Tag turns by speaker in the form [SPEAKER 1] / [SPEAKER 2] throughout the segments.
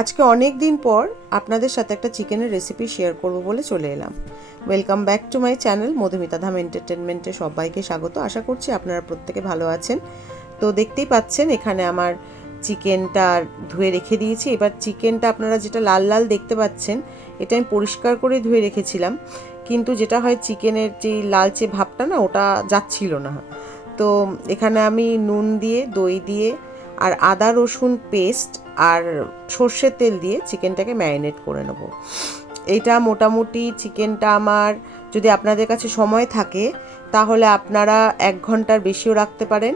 [SPEAKER 1] আজকে অনেক দিন পর আপনাদের সাথে একটা চিকেনের রেসিপি শেয়ার করব বলে চলে এলাম। Welcome back to my channel Madhumita Dham এন্টারটেনমেন্টে সবাইকে স্বাগত। আশা করছি আপনারা প্রত্যেকে ভালো আছেন। তো দেখতেই পাচ্ছেন, এখানে আমার চিকেনটা ধুয়ে রেখে দিয়েছি। এবার চিকেনটা আপনারা যেটা লাল লাল দেখতে পাচ্ছেন, এটা আমি পরিষ্কার করে ধুয়ে রেখেছিলাম। কিন্তু যেটা হয় চিকেনের যে লালচে ভাবটা না, ওটা যাচ্ছিল না। তো এখানে আমি নুন দিয়ে, দই দিয়ে আর আদা রসুন পেস্ট আর সর্ষের তেল দিয়ে চিকেনটাকে ম্যারিনেট করে নেব। এইটা মোটামুটি চিকেনটা আমার যদি আপনাদের কাছে সময় থাকে, তাহলে আপনারা এক ঘণ্টার বেশিও রাখতে পারেন,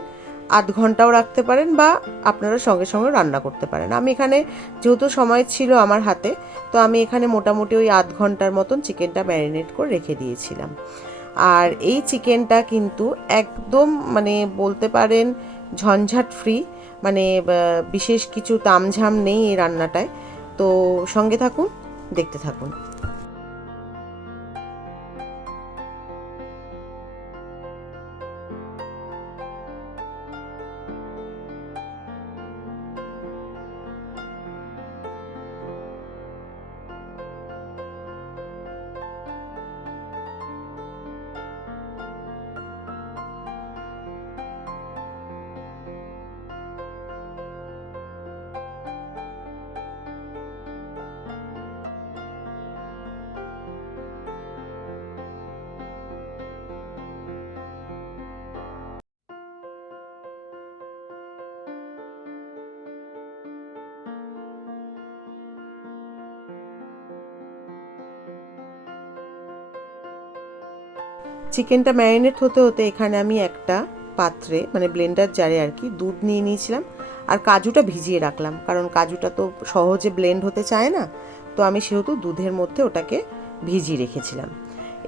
[SPEAKER 1] আধ ঘন্টাও রাখতে পারেন বা আপনারা সঙ্গে সঙ্গে রান্না করতে পারেন। আমি এখানে যেহেতু সময় ছিল আমার হাতে, তো আমি এখানে মোটামুটি ওই আধ ঘণ্টার মতন চিকেনটা ম্যারিনেট করে রেখে দিয়েছিলাম। আর এই চিকেনটা কিন্তু একদম মানে বলতে পারেন ঝঞ্ঝাট ফ্রি মানে বিশেষ কিছু তামঝাম নেই এই রান্নাটায়। তো সঙ্গে থাকুন দেখতে থাকুন। চিকেনটা ম্যারিনেট হতে হতে এখানে আমি একটা পাত্রে মানে ব্লেন্ডার জারে আর কি, দুধ নিয়ে নিয়েছিলাম আর কাজুটা ভিজিয়ে রাখলাম। কারণ কাজুটা তো সহজে ব্লেন্ড হতে চায় না, তো আমি সেহেতু দুধের মধ্যে ওটাকে ভিজিয়ে রেখেছিলাম।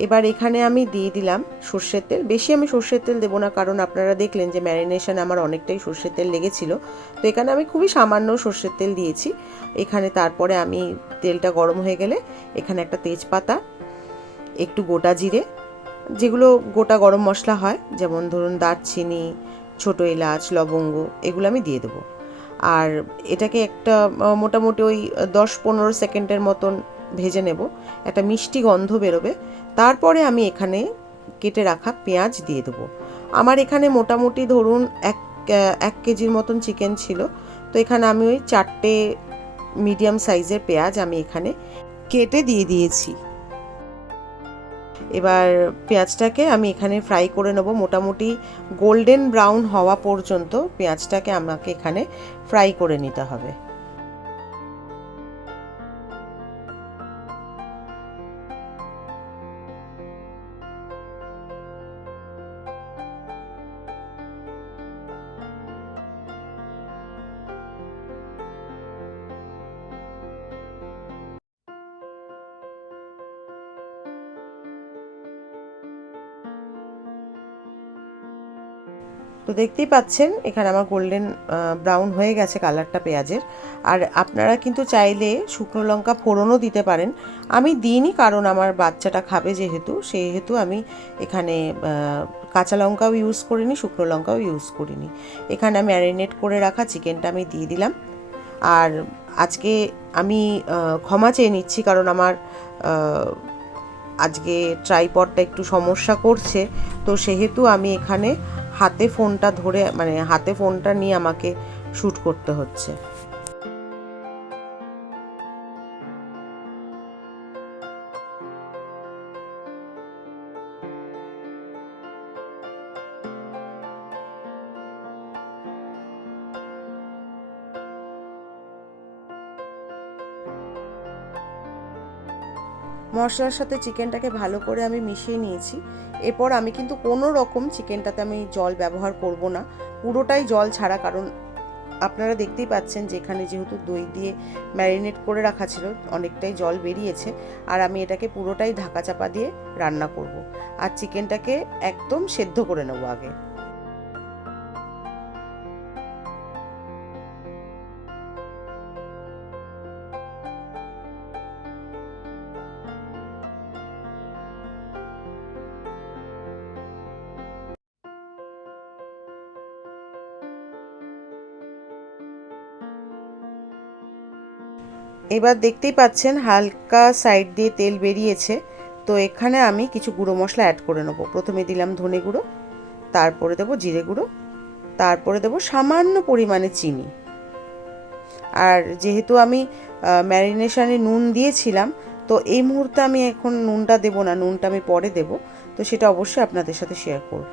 [SPEAKER 1] এবার এখানে আমি দিয়ে দিলাম সর্ষের তেল। বেশি আমি সর্ষের তেল দেবো না, কারণ আপনারা দেখলেন যে ম্যারিনেশন আমার অনেকটাই সর্ষের তেল লেগেছিল। তো এখানে আমি খুবই সামান্য সর্ষের তেল দিয়েছি। এখানে তারপরে আমি তেলটা গরম হয়ে গেলে এখানে একটা তেজপাতা, একটু গোটা জিরে যেগুলো গোটা গরম মশলা হয়, যেমন ধরুন দারচিনি, ছোটো এলাচ, লবঙ্গ, এগুলো আমি দিয়ে দেবো। আর এটাকে একটা মোটামুটি ওই দশ পনেরো সেকেন্ডের মতন ভেজে নেব। একটা মিষ্টি গন্ধ বেরোবে। তারপরে আমি এখানে কেটে রাখা পেঁয়াজ দিয়ে দেবো। আমার এখানে মোটামুটি ধরুন এক এক কেজির মতন চিকেন ছিল। তো এখানে আমি ওই চারটে মিডিয়াম সাইজের পেঁয়াজ আমি এখানে কেটে দিয়ে দিয়েছি। এবার পেঁয়াজটাকে আমি এখানে ফ্রাই করে নেব। মোটামুটি গোল্ডেন ব্রাউন হওয়া পর্যন্ত পেঁয়াজটাকে আমাকে এখানে ফ্রাই করে নিতে হবে। তো দেখতেই পাচ্ছেন, এখানে আমার গোল্ডেন ব্রাউন হয়ে গেছে কালারটা পেঁয়াজের। আর আপনারা কিন্তু চাইলে শুকনো লঙ্কা ফোড়নও দিতে পারেন। আমি দিইনি কারণ আমার বাচ্চাটা খাবে যেহেতু, সেহেতু আমি এখানে কাঁচা লঙ্কাও ইউজ করিনি, শুকনো লঙ্কাও ইউজ করিনি। এখানে আমি ম্যারিনেট করে রাখা চিকেনটা আমি দিয়ে দিলাম। আর আজকে আমি ক্ষমা চেয়ে নিচ্ছি কারণ আমার আজকে ট্রাইপডটা একটু সমস্যা করছে। তো সেহেতু আমি এখানে হাতে ফোনটা ধরে মানে হাতে ফোনটা নিয়ে আমাকে শ্যুট করতে হচ্ছে। মশলার সাথে চিকেনটাকে ভালো করে আমি মিশিয়ে নিয়েছি। এরপর আমি কিন্তু কোনো রকম চিকেনটাতে আমি জল ব্যবহার করব না। পুরোটাই জল ছাড়া, কারণ আপনারা দেখতেই পাচ্ছেন যে এখানে যেহেতু দই দিয়ে ম্যারিনেট করে রাখা ছিল, অনেকটাই জল বেরিয়েছে। আর আমি এটাকে পুরোটাই ঢাকা চাপা দিয়ে রান্না করব। আর চিকেনটাকে একদম সেদ্ধ করে নেব আগে। এবার দেখতেই পাচ্ছেন হালকা সাইড দিয়ে তেল বেরিয়েছে। তো এখানে আমি কিছু গুঁড়ো মশলা অ্যাড করে নেব। প্রথমে দিলাম ধনে গুঁড়ো, তারপরে দেবো জিরে গুঁড়ো, তারপরে দেবো সামান্য পরিমাণে চিনি। আর যেহেতু আমি ম্যারিনেশনে নুন দিয়েছিলাম, তো এই মুহূর্তে আমি এখন নুনটা দেবো না, নুনটা আমি পরে দেব। তো সেটা অবশ্যই আপনাদের সাথে শেয়ার করব।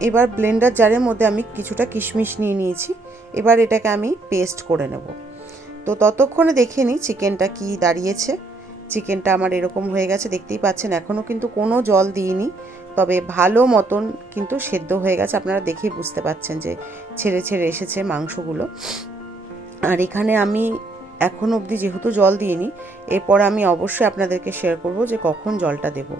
[SPEAKER 1] এবার ব্লেন্ডার জারের মধ্যে আমি কিছুটা কিশমিশ নিয়ে নিয়েছি। এবার এটাকে আমি পেস্ট করে নেব। তো ততক্ষণে দেখে নিই চিকেনটা কি দাঁড়িয়েছে। চিকেনটা আমার এরকম হয়ে গেছে, দেখতেই পাচ্ছেন এখনও কিন্তু কোনো জল দিইনি। তবে ভালো মতন কিন্তু সেদ্ধ হয়ে গেছে। আপনারা দেখেই বুঝতে পাচ্ছেন যে ছেড়ে ছেড়ে এসেছে মাংসগুলো। আর এখানে আমি এখন অবধি যেহেতু জল দিইনি, এরপর আমি অবশ্যই আপনাদেরকে শেয়ার করব যে কখন জলটা দেবো।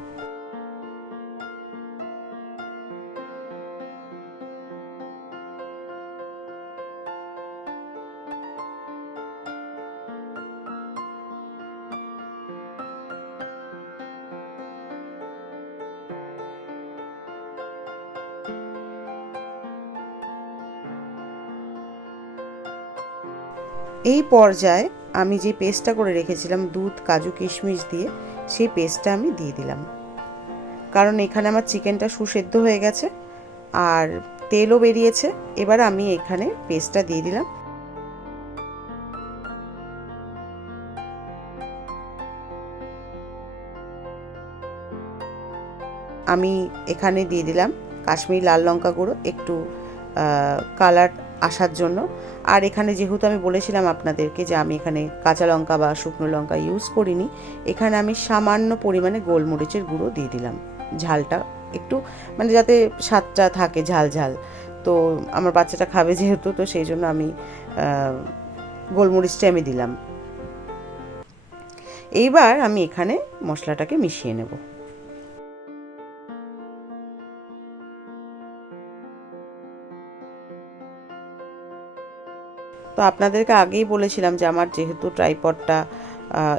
[SPEAKER 1] এই পর্যায়ে আমি যে পেস্টটা করে রেখেছিলাম, দুধ, কাজু, কিশমিশ দিয়ে, সেই পেস্টটা আমি দিয়ে দিলাম। কারণ এখানে আমার চিকেনটা সুসেদ্ধ হয়ে গেছে আর তেলও বেরিয়েছে। এবার আমি এখানে পেস্টটা দিয়ে দিলাম। আমি এখানে দিয়ে দিলাম কাশ্মীরি লাল লঙ্কা গুঁড়ো, একটু কালার আসার জন্য। আর এখানে যেহেতু আমি বলেছিলাম আপনাদেরকে যে আমি এখানে কাঁচা লঙ্কা বা শুকনো লঙ্কা ইউজ করিনি, এখানে আমি সামান্য পরিমাণে গোলমরিচের গুঁড়ো দিয়ে দিলাম। ঝালটা একটু মানে যাতে স্বাদটা থাকে ঝাল ঝাল। তো আমার বাচ্চাটা খাবে যেহেতু, তো সেই জন্য আমি গোলমরিচটা আমি দিলাম। এইবার আমি এখানে মশলাটাকে মিশিয়ে নেব। তো আপনাদেরকে আগেই বলেছিলাম যে আমার যেহেতু ট্রাইপডটা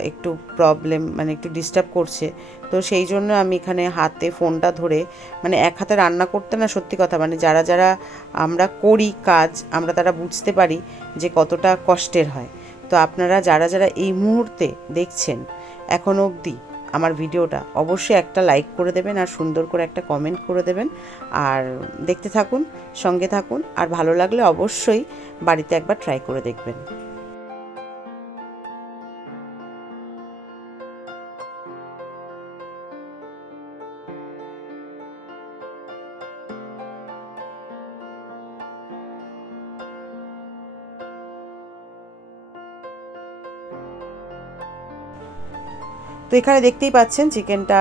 [SPEAKER 1] একটু প্রবলেম মানে একটু ডিস্টার্ব করছে, তো সেই জন্য আমি এখানে হাতে ফোনটা ধরে মানে এক হাতে রান্না করতে না সত্যি কথা মানে যারা যারা আমরা করি কাজ, আমরা তারা বুঝতে পারি যে কতটা কষ্টের হয়। তো আপনারা যারা যারা এই মুহূর্তে দেখছেন, এখন অবধি আমার ভিডিওটা অবশ্যই একটা লাইক করে দেবেন আর সুন্দর করে একটা কমেন্ট করে দেবেন। আর দেখতে থাকুন, সঙ্গে থাকুন, আর ভালো লাগলে অবশ্যই বাড়িতে একবার ট্রাই করে দেখবেন। তো এখানে দেখতেই পাচ্ছেন চিকেনটা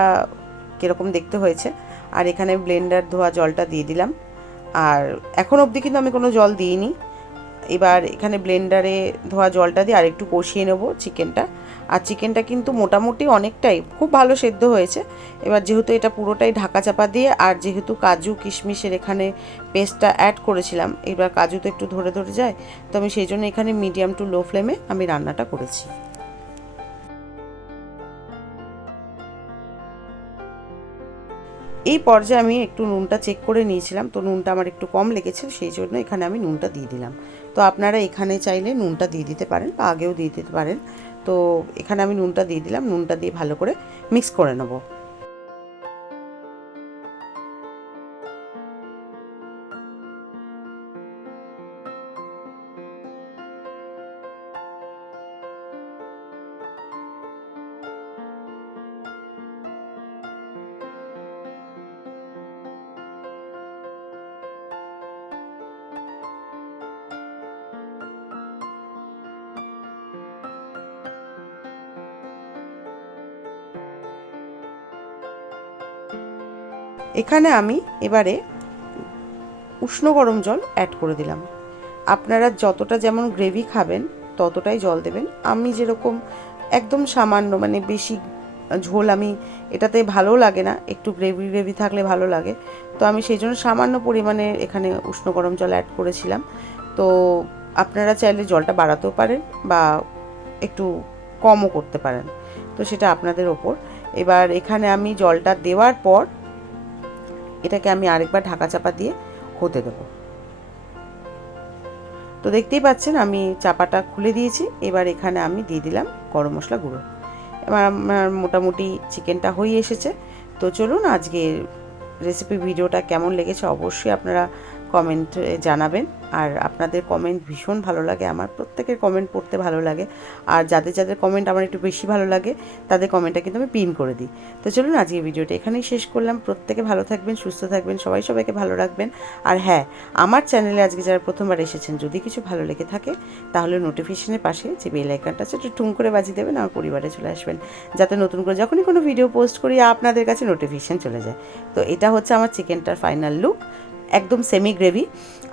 [SPEAKER 1] কীরকম দেখতে হয়েছে। আর এখানে ব্লেন্ডার ধোয়া জলটা দিয়ে দিলাম। আর এখন অবধি কিন্তু আমি কোনো জল দিইনি। এবার এখানে ব্লেন্ডারে ধোয়া জলটা দিয়ে আরেকটু কষিয়ে নেব চিকেনটা। আর চিকেনটা কিন্তু মোটামুটি অনেকটাই খুব ভালো সেদ্ধ হয়েছে। এবার যেহেতু এটা পুরোটাই ঢাকা চাপা দিয়ে, আর যেহেতু কাজু কিশমিশের এখানে পেস্টটা অ্যাড করেছিলাম, এবার কাজু তো একটু ধরে ধরে যায়, তো আমি সেই জন্য এখানে মিডিয়াম টু লো ফ্লেমে আমি রান্নাটা করেছি। এই পর্যায়ে আমি একটু নুনটা চেক করে নিয়েছিলাম, তো নুনটা আমার একটু কম লেগেছে সেই জন্য এখানে আমি নুনটা দিয়ে দিলাম। তো আপনারা এখানে চাইলে নুনটা দিয়ে দিতে পারেন বা আগেও দিয়ে দিতে পারেন। তো এখানে আমি নুনটা দিয়ে দিলাম, নুনটা দিয়ে ভালো করে মিক্স করে নেব। এখানে আমি এবারে উষ্ণ গরম জল অ্যাড করে দিলাম। আপনারা যতটা যেমন গ্রেভি খাবেন, ততটাই জল দেবেন। আমি যেরকম একদম সামান্য মানে বেশি ঝোল আমি এটাতে ভালো লাগে না, একটু গ্রেভি গ্রেভি থাকলে ভালো লাগে। তো আমি সেই জন্য সামান্য পরিমাণে এখানে উষ্ণ গরম জল অ্যাড করেছিলাম। তো আপনারা চাইলে জলটা বাড়াতেও পারেন বা একটু কমও করতে পারেন। তো সেটা আপনাদের ওপর। এবার এখানে আমি জলটা দেওয়ার পর এটাকে আমি আরেকবার ঢাকা চাপা দিয়ে হতে দেব। তো দেখতেই পাচ্ছেন আমি চাপাটা খুলে দিয়েছি, এবার এখানে আমি দিয়ে দিলাম গরম মশলা গুঁড়ো। এবার আমার মোটামুটি চিকেনটা হয়ে এসেছে। তো চলুন আজকে রেসিপি ভিডিওটা কেমন লেগেছে অবশ্যই আপনারা কমেন্ট জানাবেন। আর আপনাদের কমেন্ট ভীষণ ভালো লাগে। আমার প্রত্যেকের কমেন্ট পড়তে ভালো লাগে। আর যাদের যাদের কমেন্ট আমার একটু বেশি ভালো লাগে, তাদের কমেন্টটা কিন্তু আমি পিন করে দিই। তো চলুন আজকে ভিডিওটা এখানেই শেষ করলাম। প্রত্যেকে ভালো থাকবেন, সুস্থ থাকবেন, সবাই সবাইকে ভালো রাখবেন। আর হ্যাঁ আমার চ্যানেলে আজকে যারা প্রথমবার এসেছেন, যদি কিছু ভালো লেগে থাকে, তাহলে নোটিফিকেশনের পাশে যে বেল আইকনটা আছে, একটু টুম করে বাজিয়ে দেবেন, আমার পরিবারে চলে আসবেন। যাতে নতুন করে যখনই কোনো ভিডিও পোস্ট করি, আপনাদের কাছে নোটিফিকেশান চলে যায়। তো এটা হচ্ছে আমার চিকেনটার ফাইনাল লুক একদম সেমি গ্রেভি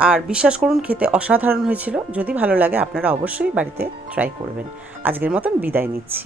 [SPEAKER 1] আর বিশ্বাস করুন, খেতে অসাধারণ হয়েছিল। যদি ভালো লাগে, আপনারা অবশ্যই বাড়িতে ট্রাই করবেন। আজকের মতন বিদায় নিচ্ছি।